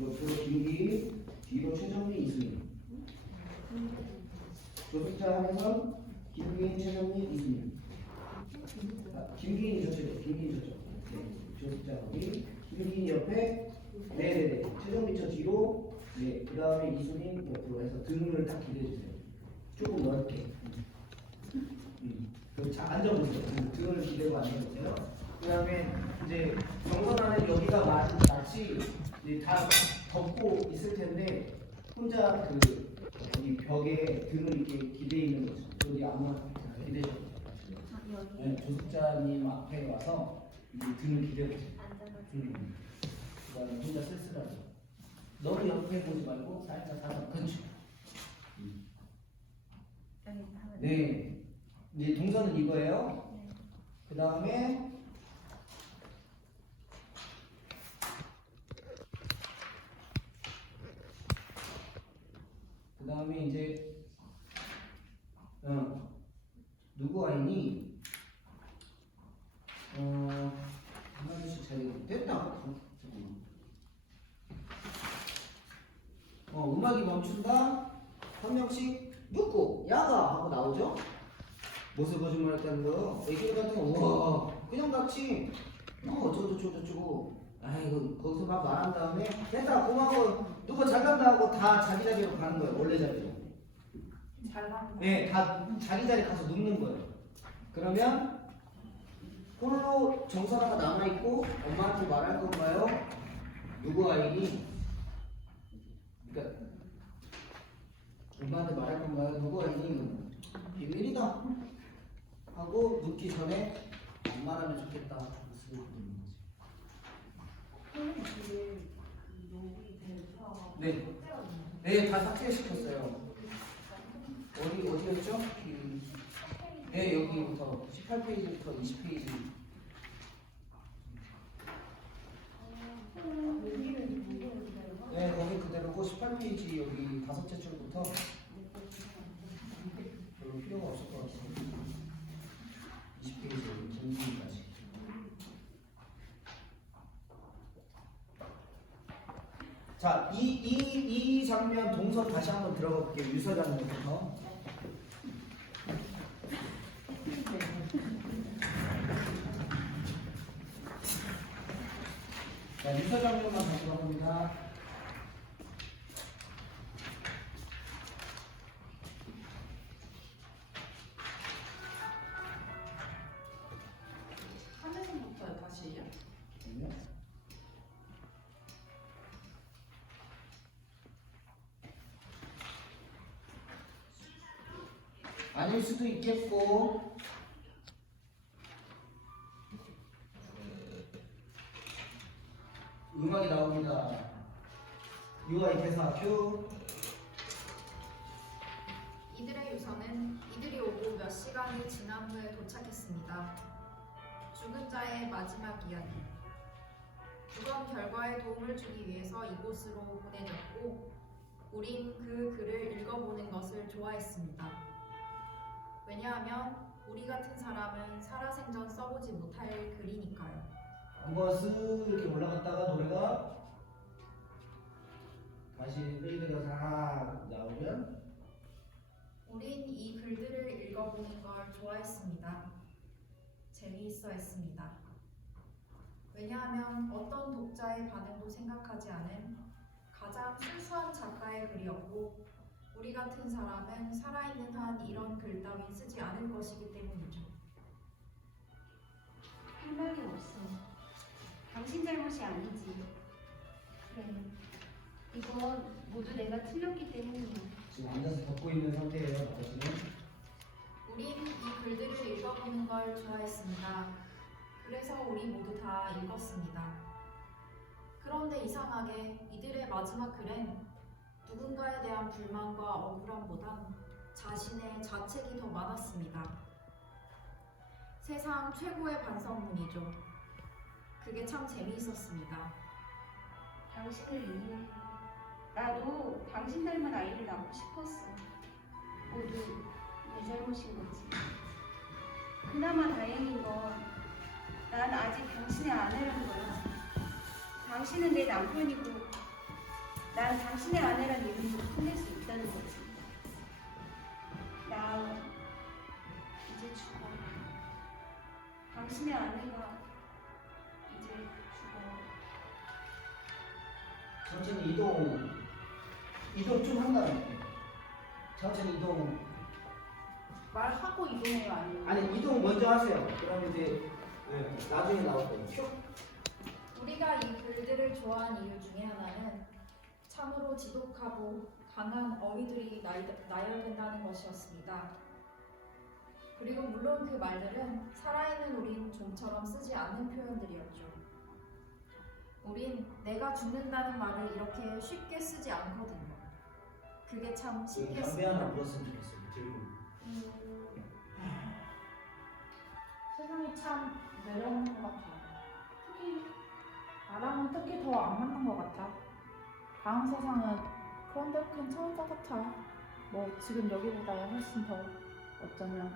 옆으로 김기 뒤로 최정민 이수민. 조숙자 한해선 김기인 최정민 이수민. 김기인이 저쪽이요. 김기인 저쪽. 네. 조숙자 거기. 김기인 옆에 네네네. 최정민 저 뒤로. 네. 그 다음에 이수민 옆으로 해서 등을 딱 기대해 주세요. 조금 넓게. 자, 앉아보세요. 등을 기대고 앉아보세요. 그 다음에 이제 정선하는 여기가 마치 이제 다 덮고 있을 텐데 혼자 이 벽에 등을 이렇게 기대 있는 거죠. 여기 아무나 기대셔도 돼요. 네, 조숙자님 앞에 와서 이제 등을 기대보세요. 그 다음에 혼자 쓸쓸하죠. 너무 옆에 보지 말고 살짝 그렇죠. 네. 이제 동선은 이거예요. 그 다음에 이제 누구 와인이 하나씩 잘 됐다. 음악이 멈춘다. 한 명씩 눕고 야가 하고 나오죠. 무슨 거짓말 했다는 거요? 애기 같은 거 우와 그냥 같이 어쩌고 아이고 거기서 막 말한 다음에 됐다 고마워 누가 잘간다 하고 다 자기 자리로 가는 거예요. 원래 자리로. 잘만. 네, 다 자기 자리 가서 눕는 거예요. 그러면 홀로 정선아가 남아있고 엄마한테 말할 건가요? 누구 아이니? 그러니까 엄마한테 말할 건가요? 누구 아이니? 비밀이다 하고 눕기 전에 안 말하면 좋겠다. 네, 네, 다 삭제시켰어요. 어디였죠? 네, 여기부터 18페이지부터 20페이지. 네, 거기 그대로고 18페이지 여기 5째 줄부터 별로 필요가 없을 것 같아요. 20페이지 여기 김기까지. 자, 이 장면 동선 다시 한번 들어가 볼게요. 유서 장면부터. 자, 유서 장면만 다시 가봅니다. 한해선부터 다시요. 아닐 수도 있겠고 음악이 나옵니다. UI 대사 큐. 이들의 유서는 이들이 오고 몇 시간이 지난 후에 도착했습니다. 죽은 자의 마지막 이야기. 주검 결과에 도움을 주기 위해서 이곳으로 보내졌고 우린 그 글을 읽어보는 것을 좋아했습니다. 왜냐하면 우리 같은 사람은 살아생전 써보지 못할 글이니까요. 한번 쓱 이렇게 올라갔다가 노래가 다시 흘리면서 나오면 우린 이 글들을 읽어보는 걸 좋아했습니다. 재미있어 했습니다. 왜냐하면 어떤 독자의 반응도 생각하지 않은 가장 순수한 작가의 글이었고 우리 같은 사람은 살아있는 한 이런 글 따윈 쓰지 않을 것이기 때문이죠. 할 말이 없어. 당신 잘못이 아니지. 그래. 이건 모두 내가 틀렸기 때문이야. 지금 앉아서 덮고 있는 상태예요. 아저씨는. 우린 이 글들을 읽어보는 걸 좋아했습니다. 그래서 우리 모두 다 읽었습니다. 그런데 이상하게 이들의 마지막 글엔 누군가에 대한 불만과 억울함보단 자신의 자책이 더 많았습니다. 세상 최고의 반성문이죠. 그게 참 재미있었습니다. 당신을 이해해. 나도 당신 닮은 아이를 낳고 싶었어. 모두 내 잘못인 거지. 그나마 다행인 건 난 아직 당신의 아내라는 거야. 당신은 내 남편이고 난 당신의 아내란 이름으로 풀릴 수 있다는 거지. 나 이제 죽어. 당신의 아내가 이제 죽어. 천천히 이동 좀 한다네. 천천히 이동. 말하고 이동해요, 아니면? 아니 이동 먼저 하세요. 그럼 이제 나중에 나올 거예요. 큐. 우리가 이 글들을 좋아한 이유 중에 하나는 참으로 지독하고 강한 어휘들이 나열된다는 것이었습니다. 그리고 물론 그 말들은 살아있는 우린 좀처럼 쓰지 않는 표현들이었죠. 우린 내가 죽는다는 말을 이렇게 쉽게 쓰지 않거든요. 그게 참 담배 신기했습니다. 하나 불었으면 좋겠어요. 들고. 세상이 참 내려오는 것 같아. 나랑은 특히 더 안 맞는 것 같아. 다음 세상은 그런데 괜찮을 것 같아. 뭐 지금 여기보다 훨씬 더 어쩌면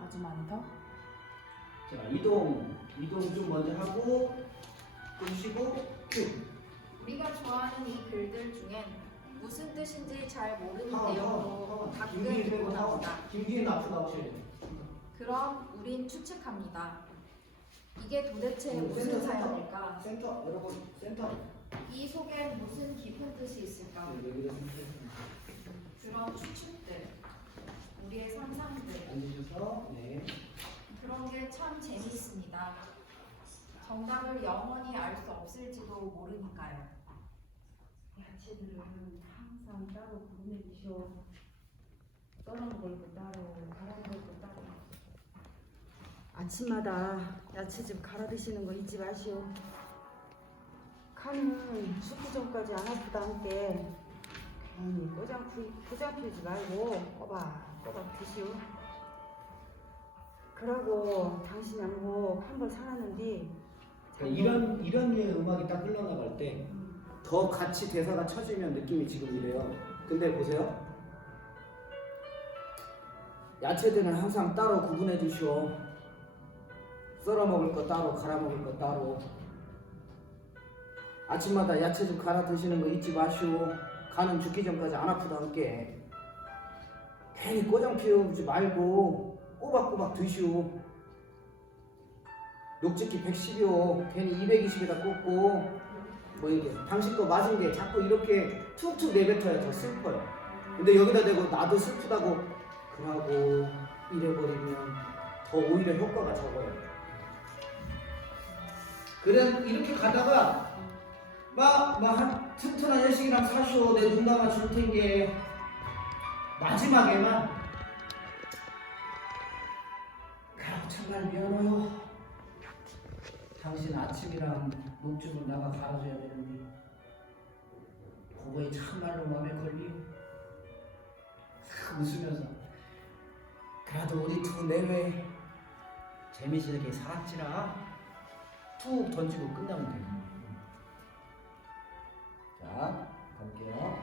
아주 많이 더. 자 이동 좀 먼저 하고 좀 쉬고 큐. 우리가 좋아하는 이 글들 중엔 무슨 뜻인지 잘 모르는 상황, 내용도 가끔 김기희 읽고 빼고 나온다. 김기희 앞으로 나오셔야 돼요. 그럼 우린 추측합니다. 이게 도대체 무슨 사연일까? 센터 여러분 센터. 이 속엔 무슨 깊은 뜻이 있을까? 여기다 센터. 그런 추측들, 우리의 상상들, 앉으셔서 네. 그런 게 참 재미있습니다. 정답을 영원히 알 수 없을지도 모르니까요. 야채들은 항상 따로 구분해 주시오. 썰어먹을 거 따로, 갈아먹을 거 따로. 아침마다 야채 좀 갈아 드시는 거 잊지 마시오. 간은 죽기 전까지 안 아프다 함께 괜히 꼬장 피우지 말고 꼬박꼬박 드시오. 그러고 당신 양복 한 번 사놨는데 그러니까 이런 류의 음악이 딱 흘러나갈 때 더 같이 대사가 쳐지면 느낌이 지금 이래요. 근데 보세요. 야채들은 항상 따로 구분해 주시오. 썰어 먹을 거 따로, 갈아 먹을 거 따로. 아침마다 야채 좀 갈아 드시는 거 잊지 마시오. 간은 죽기 전까지 안 아프다 함께. 괜히 꼬장 피우지 말고 꼬박꼬박 드시오. 녹즙기 110이요. 괜히 220에다 꽂고 뭐 이게 당신 거 맞은 게 자꾸 이렇게 툭툭 내뱉어야 더 슬퍼요. 근데 여기다 대고 나도 슬프다고 그러고 이래버리면 더 오히려 효과가 적어요. 그래 이렇게 가다가 한 튼튼한 회식이랑 사쇼 내 눈 감아 줄 텐게 마지막에만 그라고 정말 미안해요. 당신 아침이랑 녹즙을 나가 갈아줘야 되는데 그거에 참말로 마음에 걸리요. 웃으면서 그래도 우리 두 내외 재미있게 살았지라 툭 던지고 끝나면 돼요. 자 갈게요.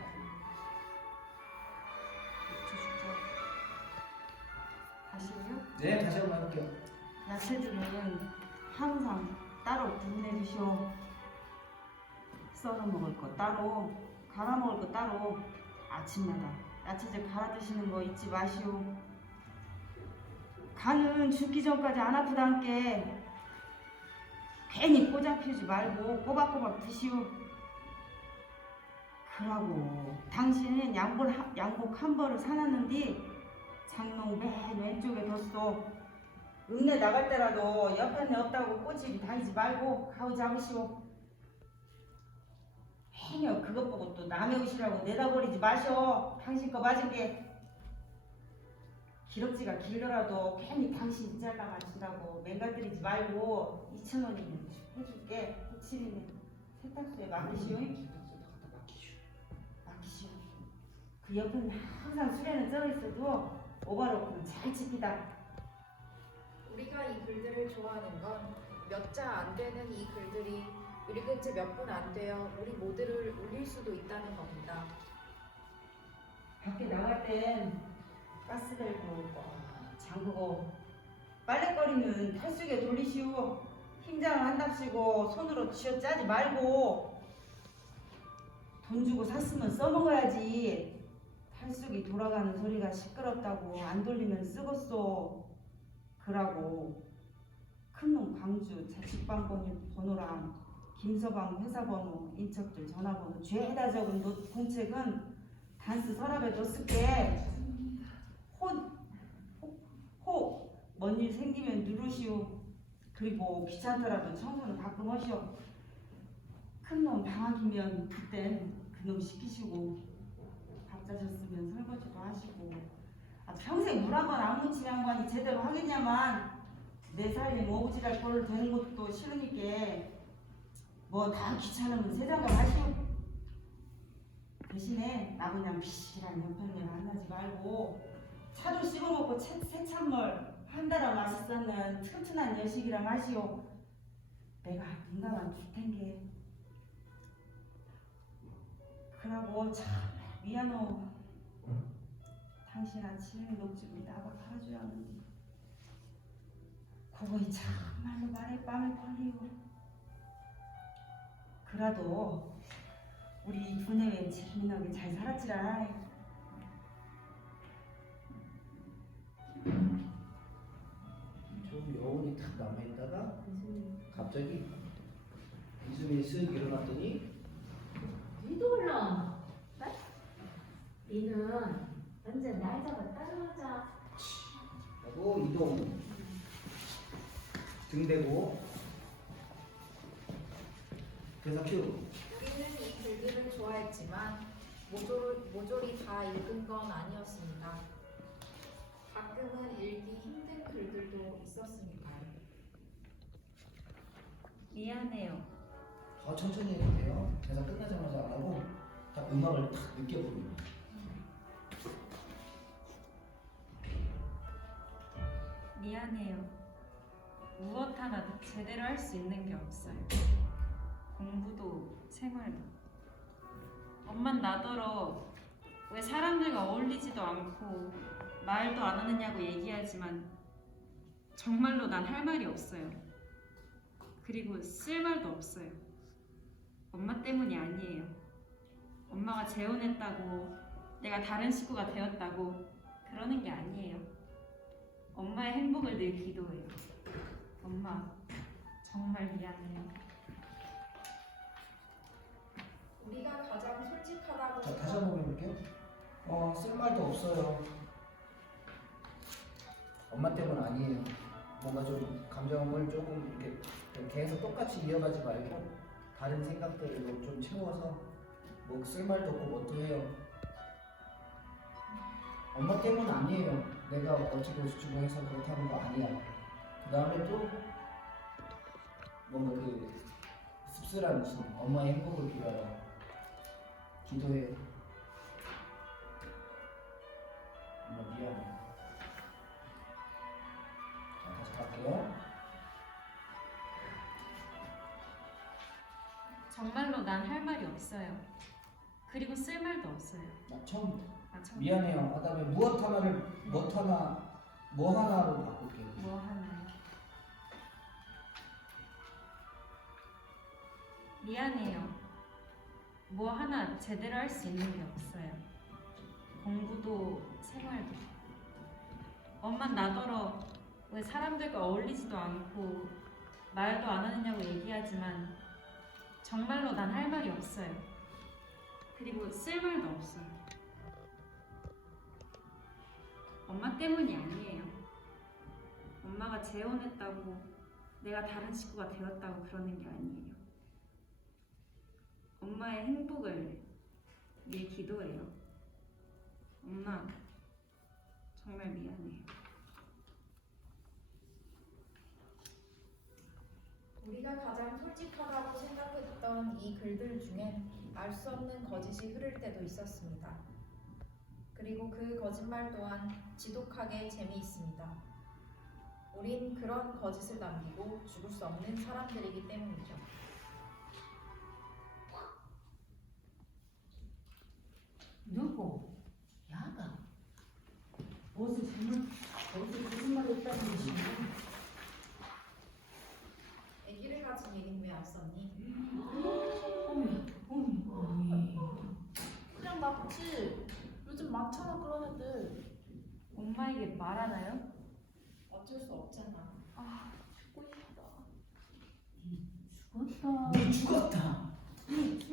다시요? 네 다시 한번 할게요. 야채들은 항상 따로 구분해 주시오. 썰어 먹을 거 따로, 갈아 먹을 거 따로. 아침마다 야채들 갈아 드시는 거 잊지 마시오. 간은 죽기 전까지 안 아프다 함께 괜히 꼬장 피우지 말고 꼬박꼬박 드시오. 그러고 당신은 양복 한 벌을 사놨는데 장롱 맨 왼쪽에 뒀어. 읍내 나갈 때라도 옆에 없다고 꼬집이 다니지 말고 가오 잡으시오. 행여 그것 보고 또 남의 옷이라고 내다버리지 마셔. 당신 거 맞은 게 기럭지가 길더라도 괜히 당신 이자가 맞춘다고 맹가들이지 말고 2,000원이면 해줄게. 호치미는 세탁소에 맡기시오. 맡기시오. 그 옆은 항상 수레는 쩔어 있어도 오바로크는 잘 지키다. 우리가 이 글들을 좋아하는 건 몇 자 안 되는 이 글들이 읽은 지 몇 분 안 되어 우리 모두를 울릴 수도 있다는 겁니다. 밖에 나갈 땐 가스 밸브 잠그고 빨래거리는 탈수기에 돌리시오. 힘장을 한답시고 손으로 쥐어 짜지 말고 돈 주고 샀으면 써먹어야지. 탈수기 돌아가는 소리가 시끄럽다고 안 돌리면 쓰겄소. 그러고 큰놈 광주 자취방 번호랑 김서방 회사 번호, 인척들 전화번호 죄다 적은 공책은 단스 서랍에 넣었을게. 뭔 일 생기면 누르시오. 그리고 귀찮더라도 청소는 가끔 하시오. 큰놈 방학이면 그땐 그놈 시키시고 밥 짜셨으면 설거지도 하시고. 평생 물 한 번 안 묻힌 양반이 제대로 하겠냐만 내 살림 오부지랄 꼴을 되는 것도 싫으니까 뭐 다 귀찮으면 세상가 하시오. 대신에 나 그냥 비실한 연편님 만나지 말고 차도 씹어먹고 새찬물 한 달아 맛있었는 튼튼한 여식이랑 하시오. 내가 민감한 줄텐게. 그러고 참 미안호. 당신 아침에 녹즙을 나가 팔아줘야 하는데 그거이 참말로 말에 뺨을 걸리고. 그래도 우리 두뇌에 재미나게 잘 살았지라. 좀 여운이 탁 남아있다가 갑자기 이수민이 쓱 일어났더니 니도 올라. 니는 언제 날 잡아 따라오자. 하고 이동 등 대고 대사 큐. 우리는 이 글들을 좋아했지만 모조리 다 읽은 건 아니었습니다. 가끔은 읽기 힘든 글들도 있었으니까요. 미안해요. 더 천천히 해도 돼요. 대사 끝나자마자 안 하고 딱 음악을 탁 늦게 부르는 거예요. 미안해요. 무엇 하나 제대로 할 수 있는 게 없어요. 공부도 생활도. 엄만 나더러 왜 사람들과 어울리지도 않고 말도 안 하느냐고 얘기하지만 정말로 난 할 말이 없어요. 그리고 쓸 말도 없어요. 엄마 때문이 아니에요. 엄마가 재혼했다고 내가 다른 식구가 되었다고 그러는 게 아니에요. 엄마의 행복을 늘 기도해요. 엄마, 정말 미안해요. 우리가 가장 솔직하다고 자, 다시 한번 해볼게요. 쓸 말도 없어요. 엄마 때문 아니에요. 뭔가 좀 감정을 조금 이렇게 계속 똑같이 이어가지 말고 다른 생각들로 좀 채워서 뭐 쓸 말도 없고 뭐 또 해요. 엄마 때문 아니에요. 내가 어찌고 저찌고 해서 그렇다는 거 아니야. 그 다음에 또 뭔가 그 씁쓸한 무슨 엄마의 행복을 빌어요. 기도해. 엄마 미안해. 자, 다시 갈게요. 정말로 난 할 말이 없어요. 그리고 쓸 말도 없어요. 나 처음부터. 참, 미안해요. 그다음에 뭐 하나로 바꿀게요. 뭐 하나요? 미안해요. 뭐 하나 제대로 할 수 있는 게 없어요. 공부도 생활도. 엄만 나더러 왜 사람들과 어울리지도 않고 말도 안 하느냐고 얘기하지만 정말로 난 할 말이 없어요. 그리고 쓸 말도 없어요. 엄마 때문이 아니에요. 엄마가 재혼했다고 내가 다른 식구가 되었다고 그러는 게 아니에요. 엄마의 행복을 늘 기도해요. 엄마, 정말 미안해. 우리가 가장 솔직하다고 생각했던 이 글들 중엔 알 수 없는 거짓이 흐를 때도 있었습니다. 그리고 그 거짓말 또한 지독하게 재미있습니다. 우린 그런 거짓을 남기고 죽을 수 없는 사람들이기 때문이죠. 누구? 야가. 어디서 거짓말 했다는 것이 아기를 가진 얘기는 왜 안 썼니? 그냥 맞지. 요즘 많잖아 그런 애들. 엄마에게 말하나요? 어쩔 수 없잖아. 죽고 싶다. 죽었다. 니 죽었다.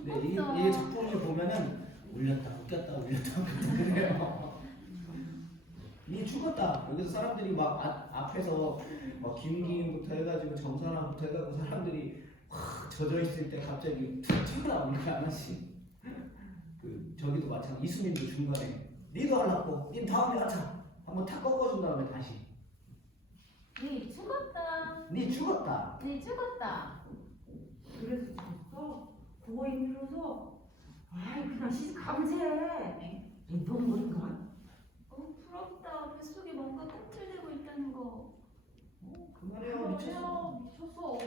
네, 이 작품을 보면은 울렸다 웃겼다 울렸다 웃겼다 그래요. 니 죽었다. 여기서 사람들이 막 앞에서 막 김기인부터 해가지고 정선아부터 해가지고 사람들이 확 젖어 있을 때 갑자기 툭 튀어나오는 거야 하나씩. 그 저기도 마찬가지. 이수민도 중간에 니도 하려고 니 다음에 하자 한번 탁 꺾어준 다음에 다시 네 죽었다. 니 죽었다. 네 죽었다. 그래서 죽었어? 그거 힘들어서? 아이 그냥 시집 감지해. 너무 그런가? 부럽다. 뱃속에 뭔가 꿈틀대고 있다는 거. 그만해요 미쳤어. 미쳤어.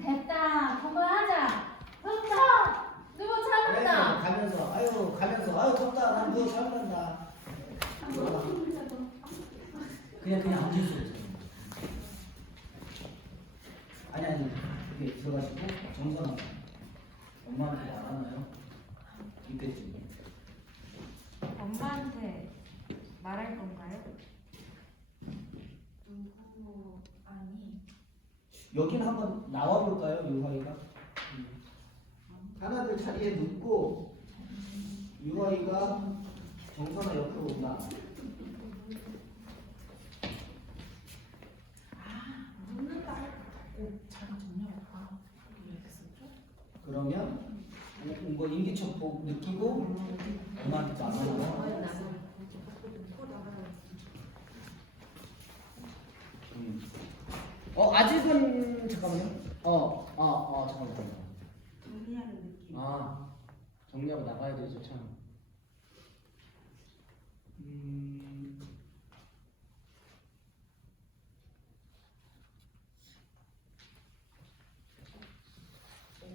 됐다. 그만하자. 덥다. 누구 참았다. 가면서 아유 덥다 난 누워 잠깐다. 그냥 앉을 수 있어. 아니 이렇게 들어가시고 정선아 엄마한테 말하나요? 이때쯤. 엄마한테 말할 건가요? 누구 아니. 여긴 한번 나와 볼까요, 유아이가? 하나들 자리에 눕고 유아이가 정선아 옆으로 온다. 눕는다. 자기 정리할까? 이렇게 썼죠? 그러면 뭐 인기척 보고 느끼고 엄마한테 나가고. 아직은 잠깐만요. 잠깐만. 정리하는 느낌. 정리하고 나가야 되죠 참.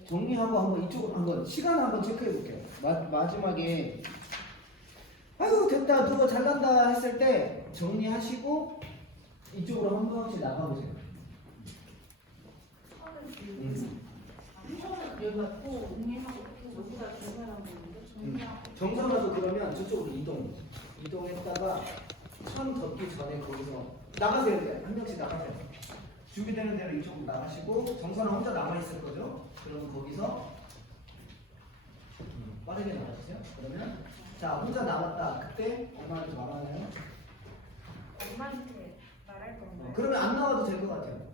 정리하고 한번 이쪽으로 한번 시간 한번 체크해 볼게요. 마지막에 아이고 됐다 누가 잘난다 했을 때 정리하시고 이쪽으로 한 번씩 나가보세요. 여기 맞고 정리하고 여기다 정리하고 있는데 정리하고. 정상화도 그러면 저쪽으로 이동했다가 천 덮기 전에 거기서 나가세요. 이제 한 명씩 나가세요. 준비되는 대로 이쪽으로 나가시고 정선아 혼자 남아 있을 거죠? 그러면 거기서 빠르게 나가주세요. 그러면 자 혼자 남았다. 그때 엄마한테 말하나요? 엄마한테 말할 건가요? 그러면 안 나와도 될 것 같아요.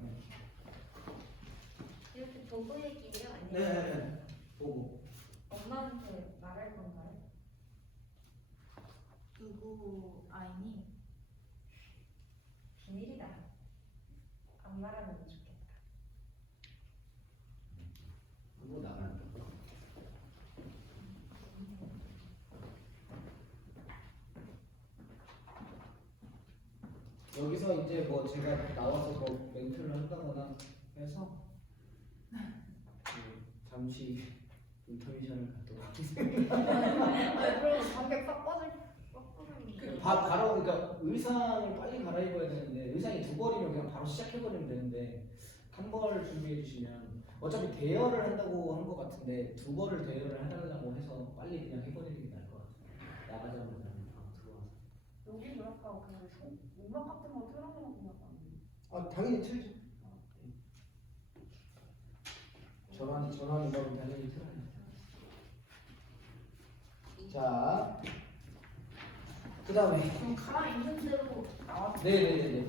이렇게 보고 얘기해요? 아니면 네. 보고. 엄마한테 말할 건가요? 누구 아이니? 비밀이다. 안 말하면 좋겠다. 그거 나가는 거. 여기서 이제 뭐 제가 나와서 뭐 멘트를 한다거나 해서 잠시 인터미션을 갖도록 하겠습니다. 그럼 관객 싹 빠질 바로 그러니까 의상을 빨리 갈아입어야 되는데 의상이 두 벌이면 그냥 바로 시작해버리면 되는데 한 벌 준비해 주시면 어차피 대여를 한다고 한 것 같은데 두 벌을 대여를 해달라고 해서 빨리 그냥 해버리는 게 나을 것 같아요. 나가자마자 바로 들어와서. 여기 뭐랄까 그 음악 같은 거 틀어놓는 거 같아. 당연히 틀죠. 전환 음악은 당연히 틀어요. 자, 그 다음에 그럼 가라앉는 대로 나와. 네네네네.